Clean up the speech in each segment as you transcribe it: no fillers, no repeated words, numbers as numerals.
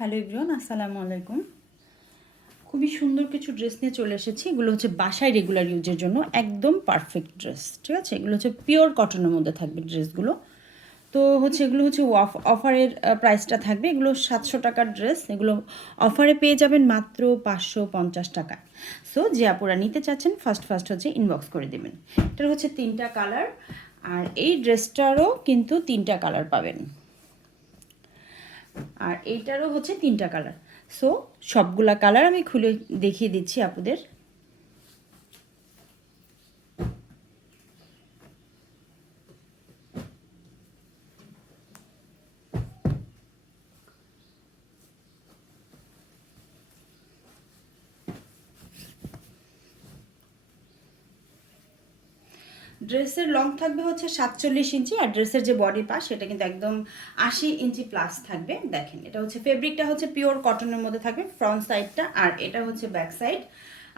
Hello everyone, আসসালামু আলাইকুম। খুবই সুন্দর কিছু ড্রেস নিয়ে চলে এসেছি। এগুলো হচ্ছে বাসায় রেগুলার ইউজের জন্য একদম পারফেক্ট ড্রেস, ঠিক আছে। এগুলো হচ্ছে পিওর কটনের মধ্যে থাকবে ড্রেসগুলো। তো হচ্ছে এগুলো হচ্ছে অফারের প্রাইসটা থাকবে। এগুলো 700 টাকার ড্রেস। এগুলো অফারে পেয়ে যাবেন মাত্র 550 টাকায়। সো যে আপুরা নিতে চাচ্ছেন ফার্স্ট হচ্ছে ইনবক্স করে দেবেন। এটার হচ্ছে 3টা কালার, আর এই ড্রেসটারও কিন্তু 3টা কালার পাবেন, আর এইটারও হচ্ছে 3টা কালার। সো সবগুলা কালার আমি খুলে দেখিয়ে দিচ্ছি আপুদের। ড্রেসের লং থাকবে হচ্ছে 47 ইঞ্চি, আর ড্রেসের যে বডি পাস সেটা কিন্তু একদম 80 ইঞ্চি প্লাস থাকবে। দেখেন, এটা হচ্ছে ফেব্রিকটা হচ্ছে পিওর কটনের মধ্যে থাকবে ফ্রন্ট সাইডটা, আর এটা হচ্ছে ব্যাক সাইড।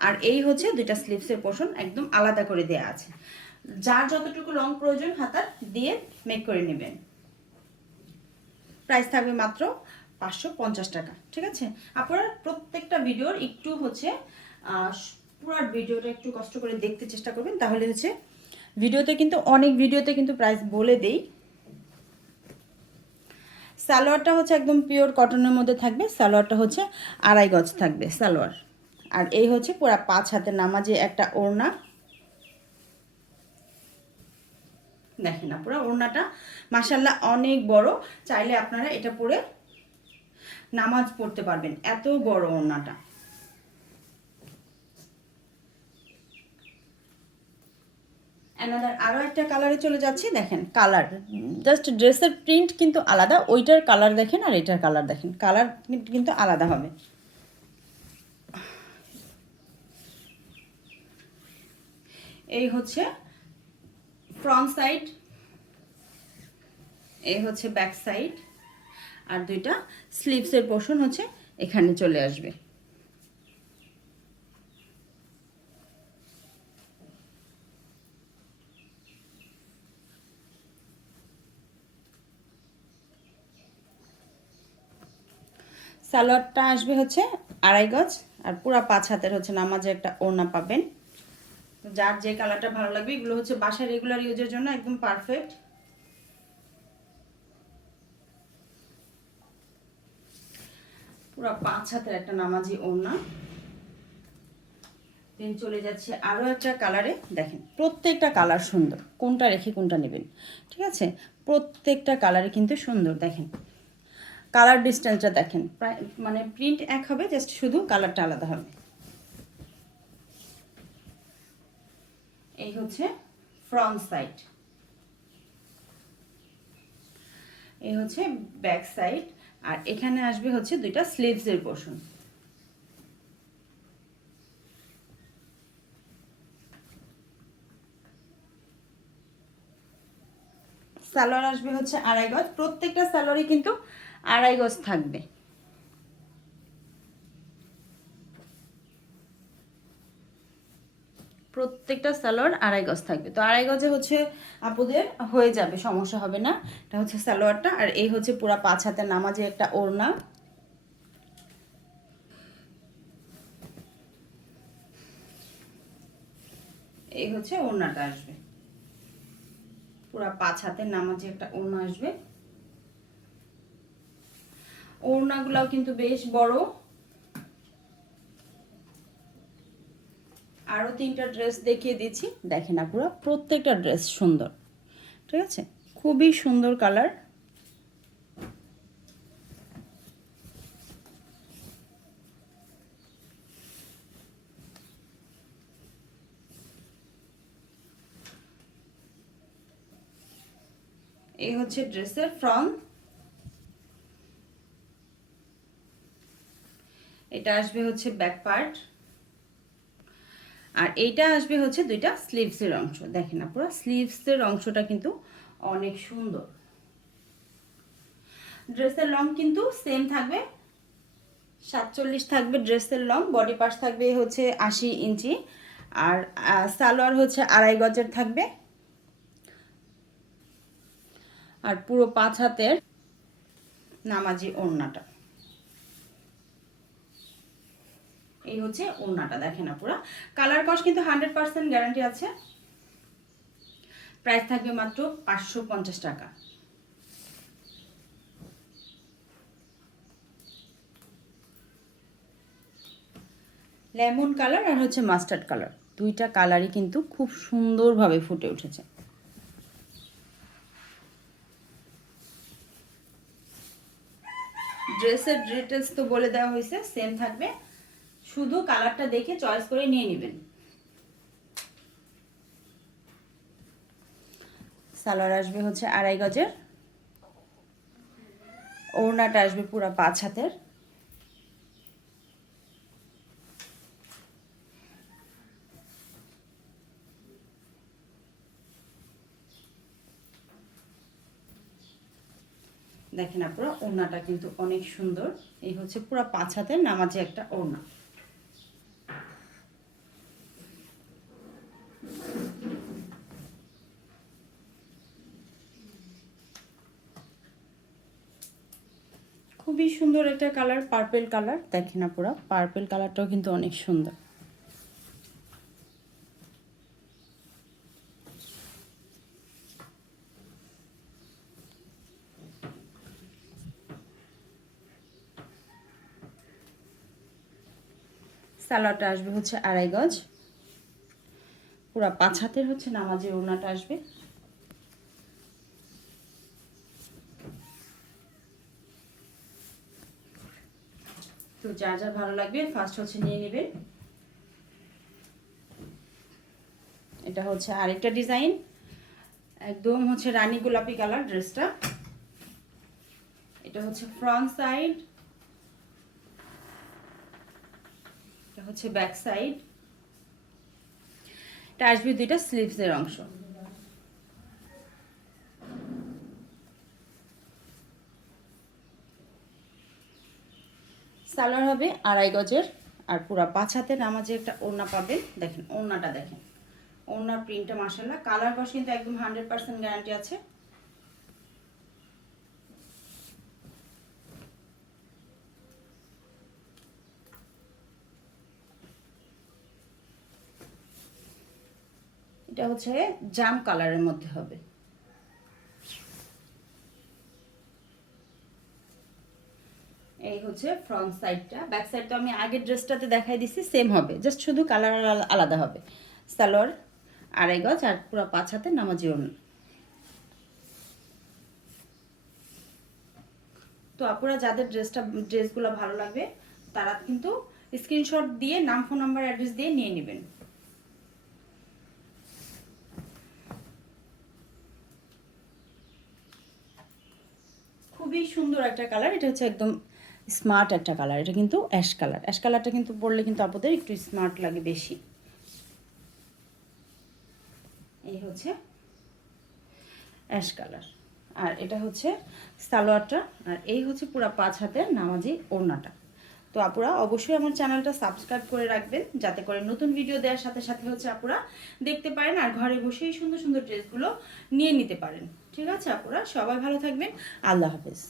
আর এই হচ্ছে দুইটা স্লিভসের পোর্শন একদম আলাদা করে দেওয়া আছে। যার যতটুকু লং প্রয়োজন হাতার দিয়ে মেক করে নেবেন। প্রাইস থাকবে মাত্র 550 টাকা, ঠিক আছে। আপনারা প্রত্যেকটা ভিডিওর একটু হচ্ছে পুরো ভিডিওটা একটু কষ্ট করে দেখতে চেষ্টা করবেন, তাহলে হচ্ছে ভিডিওতে কিন্তু অনেক ভিডিওতে কিন্তু প্রাইস বলে দেই। সালোয়ারটা হচ্ছে একদম পিওর কটনের মধ্যে থাকবে। সালোয়ারটা হচ্ছে 2.5 গজ থাকবে সালোয়ার। আর এই হচ্ছে পুরো 5 হাতের নামাজে একটা ওড়না। দেখেন না, পুরো ওড়নাটা মাশাআল্লাহ অনেক বড়। চাইলে আপনারা এটা পরে নামাজ পড়তে পারবেন, এত বড় ওড়নাটা। অ্যানাদার আরও একটা কালারে চলে যাচ্ছে। দেখেন কালার, জাস্ট ড্রেসের প্রিন্ট কিন্তু আলাদা। ওইটার কালার দেখেন আর এটার কালার দেখেন, কালার কিন্তু আলাদা হবে। এই হচ্ছে ফ্রন্ট সাইড, এই হচ্ছে ব্যাক সাইড, আর দুইটা স্লিভসের পোর্শন হচ্ছে এখানে চলে আসবে। সালোয়ারটা আসবে হচ্ছে 2.5 গজ, আর পুরা 5 হাতের হচ্ছে নামাজে একটা ওড়না পাবেন। যার যে কালারটা ভালো লাগবে, এগুলো হচ্ছে বাসায় রেগুলার ইউজের জন্য একদম পারফেক্ট। পুরা 5 হাতের একটা নামাজি ওড়না। দেন চলে যাচ্ছে আরও একটা কালারে। দেখেন প্রত্যেকটা কালার সুন্দর, কোনটা রেখে কোনটা নেবেন, ঠিক আছে। প্রত্যেকটা কালারে কিন্তু সুন্দর। দেখেন কালার ডিস্টেন্সটা দেখেন, প্রায় মানে প্রিন্ট এক হবে, জাস্ট শুধু কালারটা আলাদা হবে। এই হচ্ছে ফ্রন্ট সাইড, এই হচ্ছে ব্যাক সাইড, আর এখানে আসবে হচ্ছে দুইটা স্লিভসের পোর্শন। সালোয়ার আসবে হচ্ছে 2.5 গজ। প্রত্যেকটা সালোয়ারই কিন্তু 2.5 গজ থাকবে। প্রত্যেকটা সালোয়ার 2.5 গজ থাকবে। তো 2.5 গজে হচ্ছে আপুদের হয়ে যাবে, সমস্যা হবে না। এটা হচ্ছে সালোয়ারটা, আর এই হচ্ছে পুরা 5 হাতের নামাজে একটা ওড়না। এই হচ্ছে ওড়নাটা আসবে, পুরা 5 হাতের নামাজে একটা ওড়না আসবে। ওড়নাগুলাও কিন্তু বেশ বড়। আরও 3টা ড্রেস দেখিয়ে দিচ্ছি, দেখেন না, পুরো প্রত্যেকটা ড্রেস সুন্দর, ঠিক আছে। খুবই সুন্দর কালার। এই হচ্ছে ড্রেসের ফ্রন্ট, এটা আসবে হচ্ছে ব্যাক পার্ট, আর এইটা আসবে হচ্ছে দুইটা স্লিভসের অংশ। দেখেন না, পুরো স্লিভসের অংশটা কিন্তু অনেক সুন্দর। ড্রেসের লং কিন্তু সেম থাকবে, 47 থাকবে ড্রেসের লং। বডি পার্ট থাকবে হচ্ছে 80 ইঞ্চি, আর সালোয়ার হচ্ছে 2.5 গজের থাকবে, আর পুরো 5 হাতের নামাজি ওড়নাটা। এই হচ্ছে ওড়নাটা, দেখেন আপুরা। কালার কস কিন্তু 100% গ্যারান্টি আছে। প্রাইস থাকবে মাত্র 550 টাকা। লেমন কালার আর হচ্ছে মাস্টার্ড কালার, দুইটা কালারই কিন্তু খুব সুন্দরভাবে ফুটে উঠেছে। ড্রেসের ডিটেলস তো বলে দেওয়া হয়েছে, সেম থাকবে, শুধু কালারটা দেখে চয়েস করে নিয়ে নেবেন। সালোয়ার আসবে হচ্ছে 2.5 গজের, ওড়নাটা আসবে পুরো 5 হাতের। দেখেন আপনারা ওড়নাটা কিন্তু অনেক সুন্দর। এই হচ্ছে পুরো 5 হাতের নামাজে একটা ওড়না। খুবই সুন্দর একটা কালার, পার্পল কালার। দেখেন আপনারা পার্পল কালারটাও কিন্তু অনেক সুন্দর। সালোয়ারটা আসবে হচ্ছে 2.5 গজ, পুরো 5 হাতের হচ্ছে নামাজের ওড়নাটা আসবে। তো যা যা ভালো লাগবে ফার্স্ট হচ্ছে নিয়ে নেবেন। এটা হচ্ছে আরেকটা ডিজাইন, একদম হচ্ছে রানী গোলাপি কালার ড্রেসটা। এটা হচ্ছে ফ্রন্ট সাইড, এটা হচ্ছে ব্যাক সাইড। এটা আসবে দুইটা স্লিভসের অংশ। সালোয়ার হবে 2.5 গজের, আর পুরো 5 হাতের নামাজে একটা ওড়না পাবেন। দেখেন ওড়নাটা, দেখেন ওড়নার প্রিন্টটা মাশাআল্লাহ। কালার কস কিন্তু একদম 100% গ্যারান্টি আছে। এটা হচ্ছে জাম কালারের মধ্যে হবে। এই হচ্ছে ফ্রন্ট সাইডটা। ব্যাক সাইড তো আমি আগের ড্রেসটাতে দেখাই দিছি, সেম হবে, জাস্ট শুধু কালার আলাদা হবে। সালোয়ার 2.5 গজ আর পুরো 5 হাতে নামাজি ওড়না। তো আপনারা যাদের ড্রেসগুলো ভালো লাগবে তারা কিন্তু স্ক্রিনশট দিয়ে নাম, ফোন নাম্বার, অ্যাড্রেস দিয়ে নিয়ে নেবেন। খুবই সুন্দর একটা কালার, এটা হচ্ছে একদম স্মার্ট একটা কালার। এটা কিন্তু অ্যাশ কালার, অ্যাশ কালারটা কিন্তু পরলে কিন্তু আপনাদের একটু স্মার্ট লাগে বেশি। এই হচ্ছে অ্যাশ কালার, আর এটা হচ্ছে সালোয়ারটা, আর এই হচ্ছে পুরো 5 হাতের নামাজি ওড়নাটা। তো আপুরা অবশ্যই আমার চ্যানেলটা সাবস্ক্রাইব করে রাখবেন, যাতে করে নতুন ভিডিও দেওয়ার সাথে সাথে হচ্ছে আপুরা দেখতে পারেন আর ঘরে বসেই সুন্দর সুন্দর ড্রেসগুলো নিয়ে নিতে পারেন। ঠিক আছে আপুরা, সবাই ভালো থাকবেন। আল্লাহ হাফেজ।